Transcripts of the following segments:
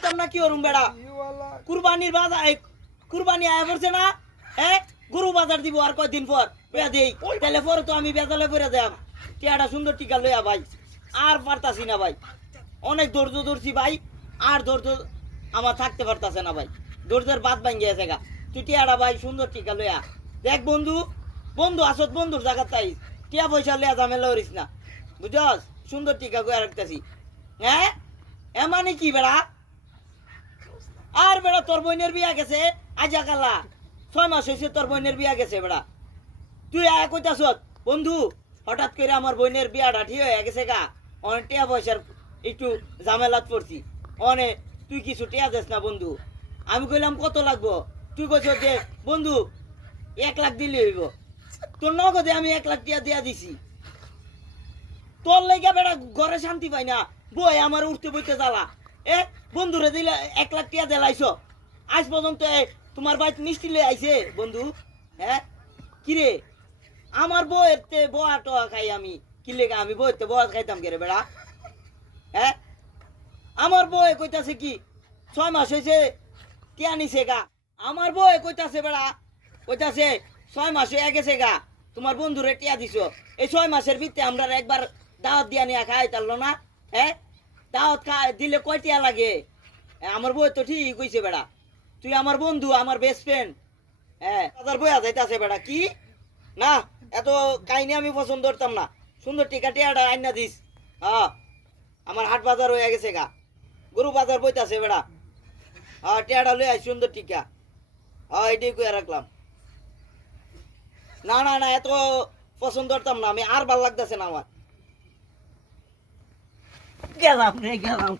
হইতাম না কি করুম বেড়া? কুরবানির বাজার কুরবানি আয়া পড়ছে না? হ্যাঁ গরু বাজার দিব আর কয়দিন পর? দেই তাহলে পরে তো আমি বেজালে পরে যাম। টিয়াটা সুন্দর টিকা লইয়া ভাই, আর পারতাছি না ভাই। অনেক ধৈর্য ধরছি ভাই, আর ধৈর্য আমার থাকতে পারতাছে না ভাই। ধৈর্যের বাদ ভাঙ্গি আছে গা। তুই টিয়াটা ভাই সুন্দর টিকা লইয়া। দেখ বন্ধু বন্ধু আসত বন্ধুর জায়গা তাই। টিয়া পয়সা লইয়া ঝামেলা করিস না। বুঝছস? সুন্দর টিকা কইয়া রাখতেছি। হ্যাঁ? এ মানে কি বেড়া? বেড়া, তোর বিয়া গেছে? আজা কালা ছয় মাস হয়েছে তোর বিয়া গেছে বেড়া। তুই বন্ধু, হঠাৎ করে আমার হয়ে গেছে গা। অনেক টিয়া পয়সার একটু ঝামেলাত পড়ছি। অনেক তুই কিছু টিয়া না, বন্ধু। আমি কইলাম, কত লাগবো? তুই কইছ যে, বন্ধু, এক লাখ দিলে হইব। তোর নগদে আমি এক লাখ টিয়া দিয়া দিছি। তোর লেগে বেড়া ঘরে শান্তি পাই না। বই আমার উঠতে বইতে জ্বালা। এ, বন্ধুরে দিলে এক লাখ টিয়া দিলাইছ। আজ পর্যন্ত তোমার বাইক মিষ্টি লয়ে আইছে, বন্ধু। হ্যাঁ কিরে আমার বউয়ের তে বয়া টয়া খাই আমি। কি লেগে, আমি বউয়ের তে বয়া খাইতাম কে রে বেড়া? হ্যাঁ আমার বউয়ে কইতাছে কি, ছয় মাস হয়েছে টিয়া নিছে গা। আমার বউয়ে কইতাছে বেড়া, কইতাছে, ছয় মাস হয়ে গেছে গা, তোমার বন্ধুরে টিয়া দিছো। এই ছয় মাসের ভিতরে আমরা একবার দাওয়াত দিয়া নিয়ে খাই তারলো না হ্যাঁ দাওয়াত দিলে কয় টিয়া লাগে? আমার বই তো ঠিক কইছে বেড়া। তুই আমার বন্ধু, আমার বেস্ট ফ্রেন্ড হ্যাঁ হাজার বইয়া যাইতাছে বেড়া, কি? না, এত কাহিনী আমি পছন্দ করতাম না। সুন্দর টিকা টিয়াটা আইনা দিস। হ্যাঁ আমার হাট বাজার হয়ে গেছে গা। গরু বাজার বইতাছে বেড়া। হ্যাঁ টিয়াটা লই আই সুন্দর টিকা। হ্যাঁ এটাই কইয়া রাখলাম। না না না, এত পছন্দ করতাম না, আমি আর ভালো লাগতেছে না আমার। গেলাম রে, গেলাম।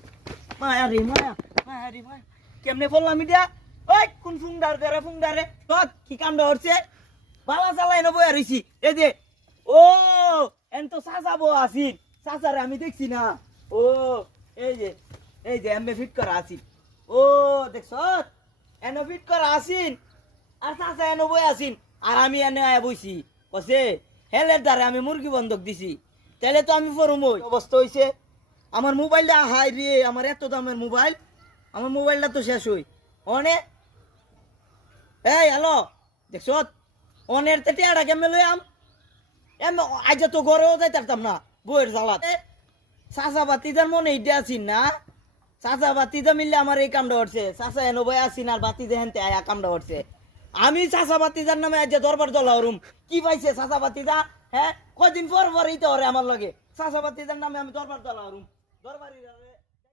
মায়া রে, মায়া মায়া রে, মায়া। কেমনে বললাম এটা? ওই, কোন ফুংদার করে ফুংদারে তোর কি কামটা হচ্ছে? বালা চালাই না বইয়া রইছি। এই যে, ও, এন তো চাচা বউ চাচারে আমি দেখছি না। ও, এই যে এই যে এমবে ফিট করা আসিল ও দেখছ এনে ফিট করা আসিন আর চাচা এনে বই আসিন আর আমি এনে আয়া বইছি। কসে, হেলের দ্বারা আমি মুরগি বন্ধক দিছি। তাহলে তো আমি ওই অবস্থা হইছে? আমার মোবাইলটা হাই রে, আমার এত দামের মোবাইল। আমার মোবাইলটা তো শেষ হই। অনে, এই, হ্যালো, দেখছ? অনের তে টিয়াটা কেমনে লই আম? এম আজ তো ঘরেও যাই পারতাম না বইয়ের জ্বালাত। চাচা বাতিদার মনে ইডে আছিন না। চাচা বাতিদা মিললে আমার এই কামটা হচ্ছে। চাচা এনো বই আসিন আর বাতিদা হেনতে আয়া কামটা হচ্ছে। আমি চাচা বাতিদার নামে আজ দরবার দলা হরুম। কি পাইছে চাচা বাতিদা হ্যাঁ? কদিন পর পর ইতে হরে আমার লগে। চাচা বাতিদার নামে আমি দরবার দলা হরুম। দরবারি